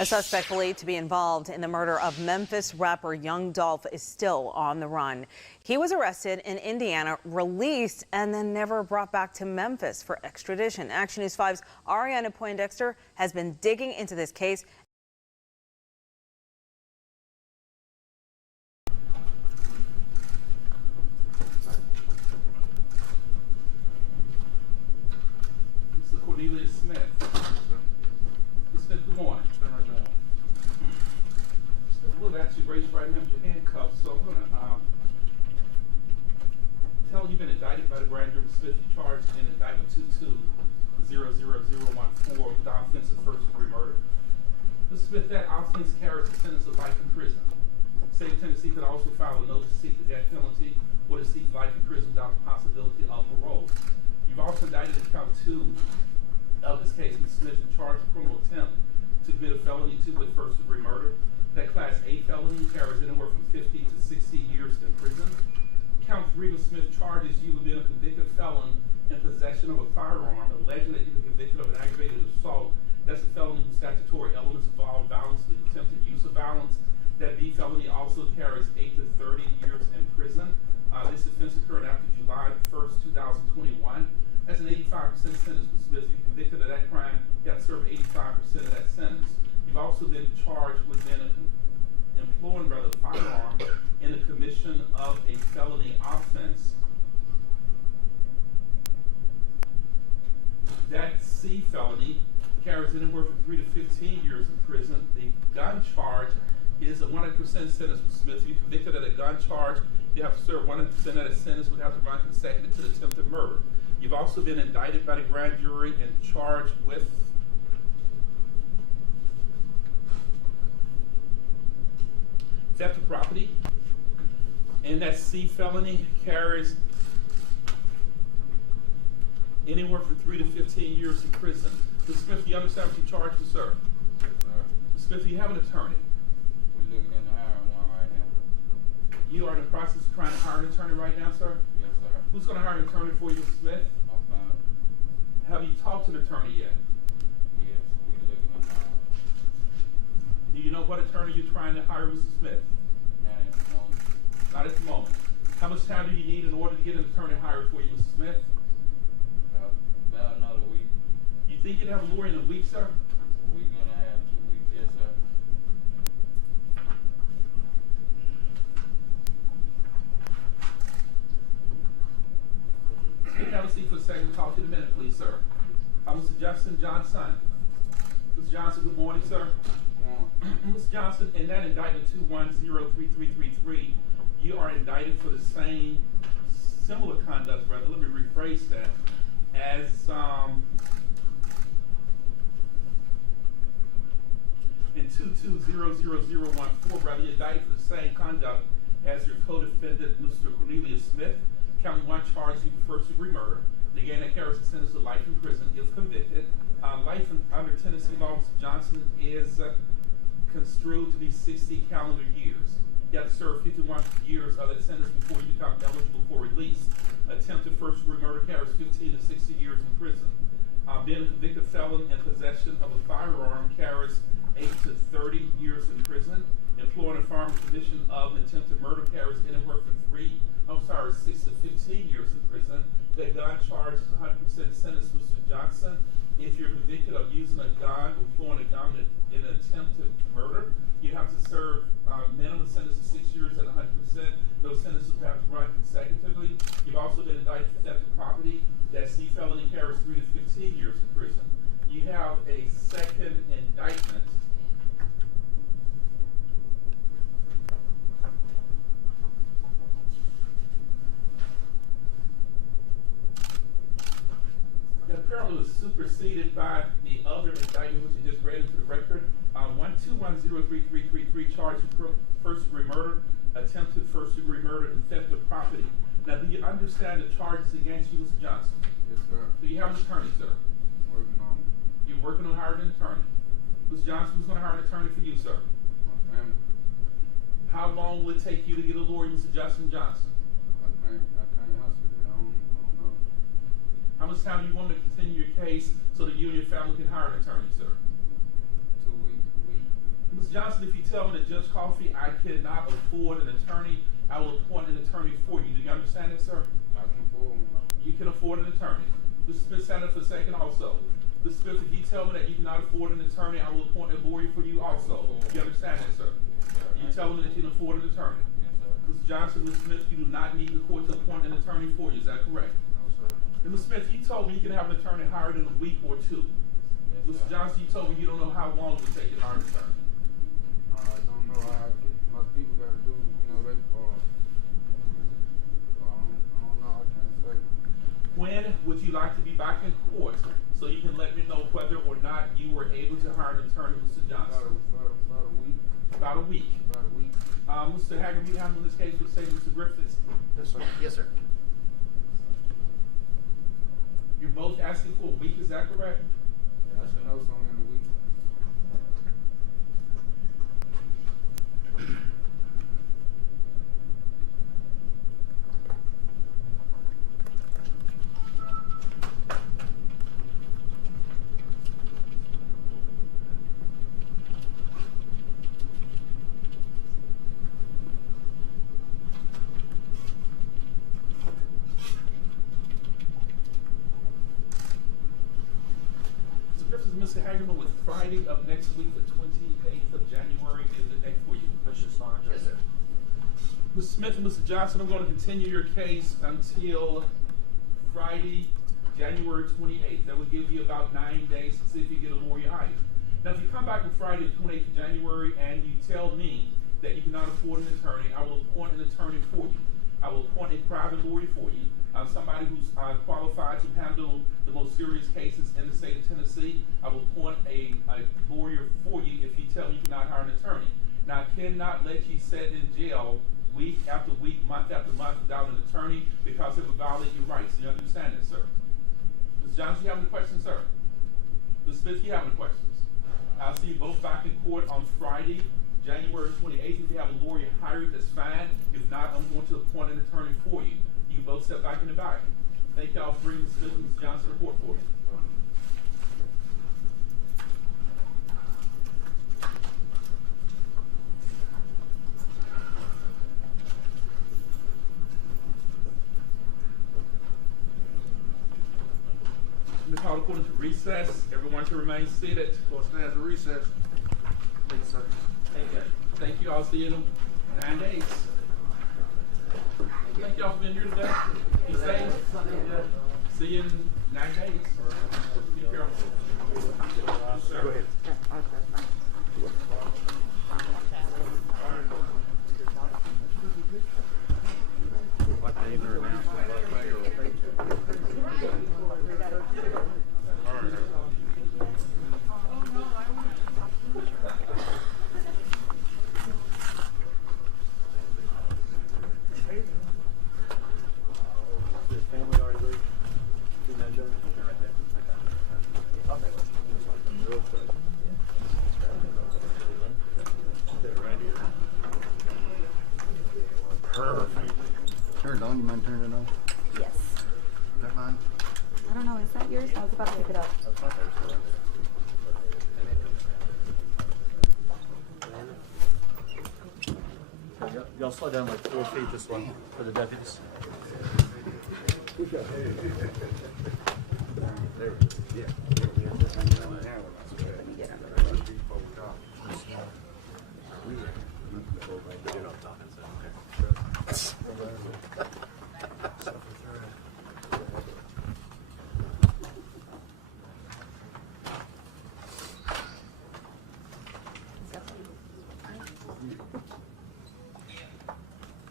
A suspect believed to be involved in the murder of Memphis rapper Young Dolph is still on the run. He was arrested in Indiana, released, and then never brought back to Memphis for extradition. Action News 5's Ariana Poindexter has been digging into this case. Smith. Smith, good morning. We'll actually raise your right hand with your handcuffs. So I'm going to tell you you've been indicted by the grand jury. Smith, you charged in indictment 22-00014 with the offense of first-degree murder. Mr. Smith, that offense carries a sentence of life in prison. State of Tennessee could also file a notice to seek the death penalty or to seek life in prison without the possibility of parole. You've also indicted in count 2 of this case, Mr. Smith, in charge of criminal attempt to commit a felony with first-degree murder. That Class A felony carries anywhere from 50 to 60 years in prison. Count 3, Mr. Smith, charges you with being a convicted felon in possession of a firearm, alleging that you've been convicted of an aggravated assault. That's a felony with statutory elements involving violence, the attempted use of violence. That B felony also carries 8 to 30 years in prison. This offense occurred after July 1st, 2021. That's an 85% sentence, Mr. Smith. If you're convicted of that crime, you have to serve 85% of that sentence. You've also been charged with employing rather firearm in the commission of a felony offense. That C felony carries anywhere from 3 to 15 years in prison. The gun charge is a 100% sentence, Mr. Smith. If you're convicted of a gun charge, you have to serve 100% of that sentence, would have to run consecutive to the attempted murder. You've also been indicted by the grand jury and charged with theft of property. And that C felony carries anywhere from 3 to 15 years in prison. Mr. Smith, do you understand what you're charged with, sir? Yes, sir. Mr. Smith, do you have an attorney? We're looking into hiring one right now. You are in the process of trying to hire an attorney right now, sir? Yes, sir. Who's going to hire an attorney for you, Mr. Smith? My family. Have you talked to an attorney yet? Yes, we're looking into hiring. Do you know what attorney you're trying to hire, Mr. Smith? Not at the moment. Not at the moment. How much time do you need in order to get an attorney hired for you, Mr. Smith? About another week. You think you'd have a lawyer in a week, sir? A week and a half, 2 weeks, yes, sir. Have a seat for a second. Talk to you in a minute, please, sir. Mr. Justin Johnson. Mr. Johnson, good morning, sir. Mr. Johnson, in that indictment 2103333, you are indicted for the same similar conduct, rather, let me rephrase that, as in 22-00014, rather, you're indicted for the same conduct as your co-defendant, Mr. Cornelius Smith. Count 1 charges you with first-degree murder. Again, that carries a sentence of life in prison if convicted. Life under Tennessee law, Mr. Johnson, is construed to be 60 calendar years. You have to serve 51 years of that sentence before you become eligible for release. Attempted first-degree murder carries 15 to 60 years in prison. Being a convicted felon in possession of a firearm carries 8 to 30 years in prison. Employing a firearm commission of an attempted murder carries anywhere from 6 to 15 years in prison. That gun charge is 100% sentence, Mr. Johnson. If you're convicted of using a gun or employing a gun in an attempted murder, you have to serve minimum sentence of 6 years at 100%. Those sentences have to run consecutively. You've also been indicted for theft of property. That C felony carries 3 to 15 years in prison. You have a second indictment. That apparently was superseded by the other indictment, which you just read into the record. 1210333 charged for first-degree murder, attempted first-degree murder, and theft of property. Now, do you understand the charges against you, Mr. Johnson? Yes, sir. Do you have an attorney, sir? Working on it. You're working on hiring an attorney. Mr. Johnson, who's going to hire an attorney for you, sir? My family. How long will it take you to get a lawyer, Mr. Justin Johnson? I can't answer it. I don't know. How much time do you want me to continue your case so that you and your family can hire an attorney, sir? 2 weeks, a week. Mr. Johnson, if you tell me that Judge Coffey, I cannot afford an attorney, I will appoint an attorney for you. Do you understand that, sir? I can afford one. You can afford an attorney. Mr. Smith, stand up for a second also. Mr. Smith, if you tell me that you cannot afford an attorney, I will appoint a lawyer for you also. You understand that, sir? You tell me that you can afford an attorney. Yes, sir. Mr. Johnson, Mr. Smith, you do not need the court to appoint an attorney for you. Is that correct? No, sir. And Mr. Smith, you told me you can have an attorney hired in a week or two. Yes, Mr. sir. Johnson, you told me you don't know how long it would take to hire an attorney. I don't know how most people got to do, they, I don't know, I can't say. When would you like to be back in court so you can let me know whether or not you were able to hire an attorney, Mr. Johnson? About a week. About a week. About a week. Mr. Hager, you handle this case with, say, Mr. Griffiths? Yes, sir. Yes, sir. You're both asking for a week, is that correct? Yeah, I should know something in a week. Mr. Hagerman, with Friday of next week, the 28th of January, is the day for you. That's just fine. Yes, sir. Mr. Smith and Mr. Johnson, I'm going to continue your case until Friday, January 28th. That will give you about 9 days to see if you get a lawyer hired. Now, if you come back on Friday, the 28th of January, and you tell me that you cannot afford an attorney, I will appoint an attorney for you. I will appoint a private lawyer for you. Somebody who's qualified to handle the most serious cases in the state of Tennessee. I will appoint a lawyer for you if you tell me you cannot hire an attorney. Now, I cannot let you sit in jail week after week, month after month without an attorney because it would violate your rights. Do you understand that, sir? Ms. Johnson, you have any questions, sir? Ms. Smith, you have any questions? I'll see you both back in court on Friday, January 28th. If you have a lawyer hired, that's fine. If not, I'm going to appoint an attorney for you. You can both step back in the back. Thank y'all for bringing Ms. Smith and Ms. Johnson report for me. Let me call the court into recess. Everyone to remain seated. Court stands at recess. Thank you, sir. Thank you. I'll see you in 9 days. Thank y'all for being here today. Be safe. See you in 9 days. Be careful. Yes, sir. Go ahead. What name or announcement? All right. Did family already leave? Didn't that Joe? Right there. Okay. Real quick. They're right here. Perfect. Turn it on. You mind turning it on? Yes. Is that mine? I don't know. Is that yours? I was about to pick it up. Y'all slow down like 4 feet this way for the deputies.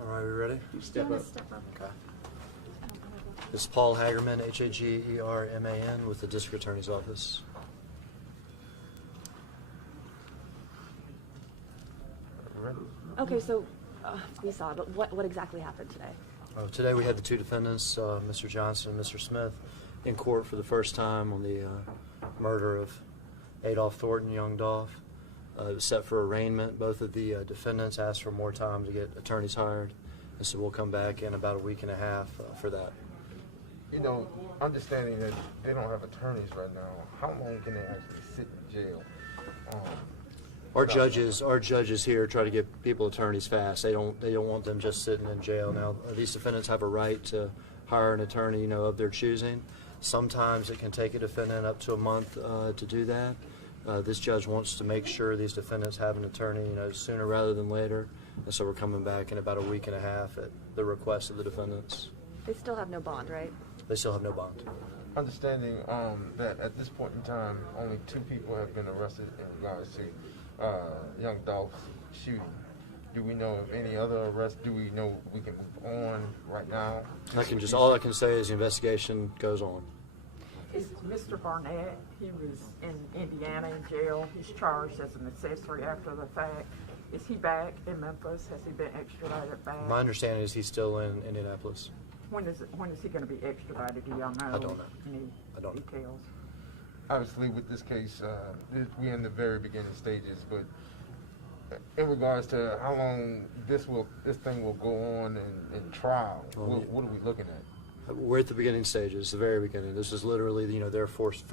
All right, we ready? Step up. Step up. Okay. This is Paul Hagerman, Hagerman, with the District Attorney's Office. Okay, so we saw, but what exactly happened today? Today we had the two defendants, Mr. Johnson and Mr. Smith, in court for the first time on the murder of Adolph Thornton, young Dolph. It was set for arraignment. Both of the defendants asked for more time to get attorneys hired, and so we'll come back in about a week and a half for that. You know, understanding that they don't have attorneys right now, how long can they actually sit in jail? Our judges here try to get people attorneys fast. They don't want them just sitting in jail. Now, these defendants have a right to hire an attorney, of their choosing. Sometimes it can take a defendant up to a month to do that. This judge wants to make sure these defendants have an attorney, sooner rather than later. And so we're coming back in about a week and a half at the request of the defendants. They still have no bond, right? They still have no bond. Understanding that at this point in time, only 2 people have been arrested in regards to young Dolph's shooting. Do we know of any other arrests? Do we know we can move on right now? All I can say is the investigation goes on. Is Mr. Barnett, he was in Indiana in jail. He's charged as an accessory after the fact. Is he back in Memphis? Has he been extradited back? My understanding is he's still in Indianapolis. When is he going to be extradited? Do y'all know? I don't know. Any I don't know. details? Obviously, with this case, we're in the very beginning stages, but in regards to how long this thing will go on in trial, what are we looking at? We're at the beginning stages, the very beginning. This is literally, their first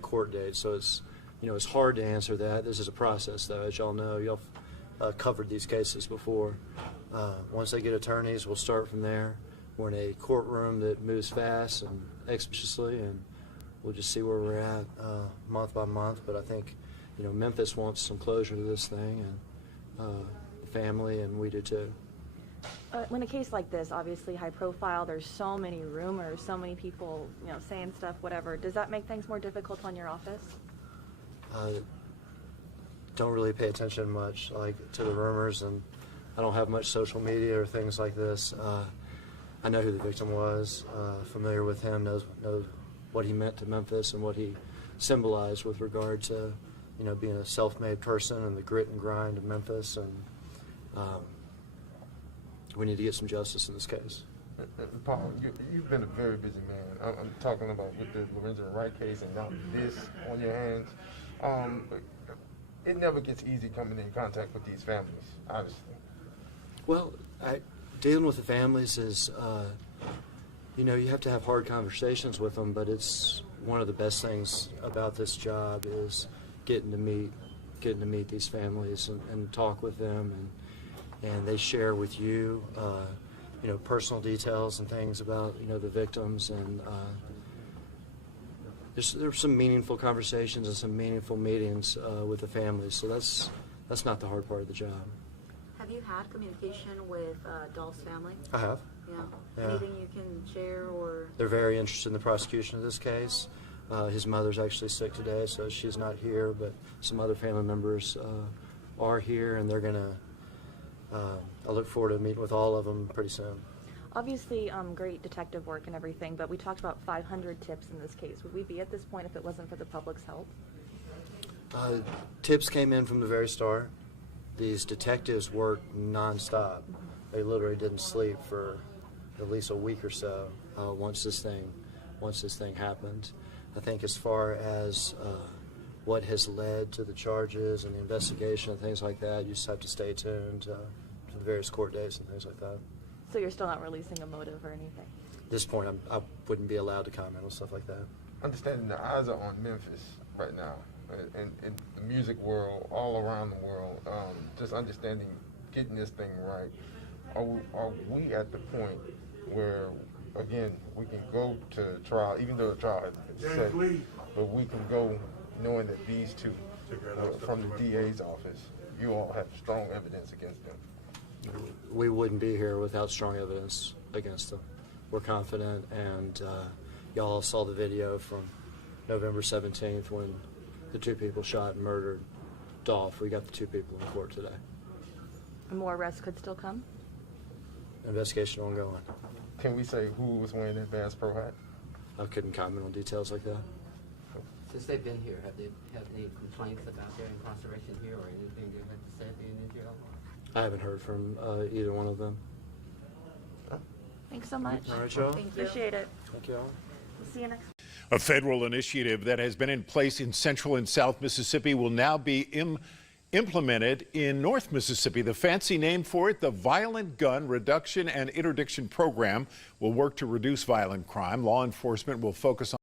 court date, so it's, it's hard to answer that. This is a process, though, as y'all know. Y'all covered these cases before. Once they get attorneys, we'll start from there. We're in a courtroom that moves fast and expeditiously, and we'll just see where we're at month by month. But I think, Memphis wants some closure to this thing, and the family, and we do too. When a case like this, obviously high profile, there's so many rumors, so many people, saying stuff, whatever. Does that make things more difficult on your office? Don't really pay attention much, to the rumors, and I don't have much social media or things like this. I know who the victim was, familiar with him, know what he meant to Memphis and what he symbolized with regard to, being a self-made person and the grit and grind of Memphis, and we need to get some justice in this case. Paul, you've been a very busy man. I'm talking about with the Lorenzo Wright case and now this on your hands. It never gets easy coming in contact with these families, obviously. Well, dealing with the families is, you have to have hard conversations with them, but it's one of the best things about this job is getting to meet these families and talk with them, and they share with you, personal details and things about, the victims, and there's some meaningful conversations and some meaningful meetings with the families, so that's not the hard part of the job. Have you had communication with Dolph's family? I have. Yeah. Anything you can share, or? They're very interested in the prosecution of this case. His mother's actually sick today, so she's not here, but some other family members are here, and they're gonna, I look forward to meeting with all of them pretty soon. Obviously, great detective work and everything, but we talked about 500 tips in this case. Would we be at this point if it wasn't for the public's help? Tips came in from the very start. These detectives worked nonstop. They literally didn't sleep for at least a week or so once this thing happened. I think as far as what has led to the charges and the investigation and things like that, you just have to stay tuned to the various court dates and things like that. So you're still not releasing a motive or anything? At this point, I wouldn't be allowed to comment on stuff like that. Understanding the eyes are on Memphis right now, and the music world, all around the world, just understanding, getting this thing right. Are we at the point where, again, we can go to trial, even though the trial is set, but we can go knowing that these 2 from the DA's office, you all have strong evidence against them? We wouldn't be here without strong evidence against them. We're confident, and y'all saw the video from November 17th when the 2 people shot and murdered Dolph. We got the 2 people in court today. And more arrests could still come? Investigation ongoing. Can we say who was wearing that Bass Pro hat? I couldn't comment on details like that. Since they've been here, have they had any complaints about their incarceration here or anything they've had to say being in jail? I haven't heard from either one of them. Thanks so much. All right, y'all. Thank you. Appreciate it. Thank you all. We'll see you next. A federal initiative that has been in place in central and south Mississippi will now be implemented in North Mississippi. The fancy name for it, the Violent Gun Reduction and Interdiction Program, will work to reduce violent crime. Law enforcement will focus on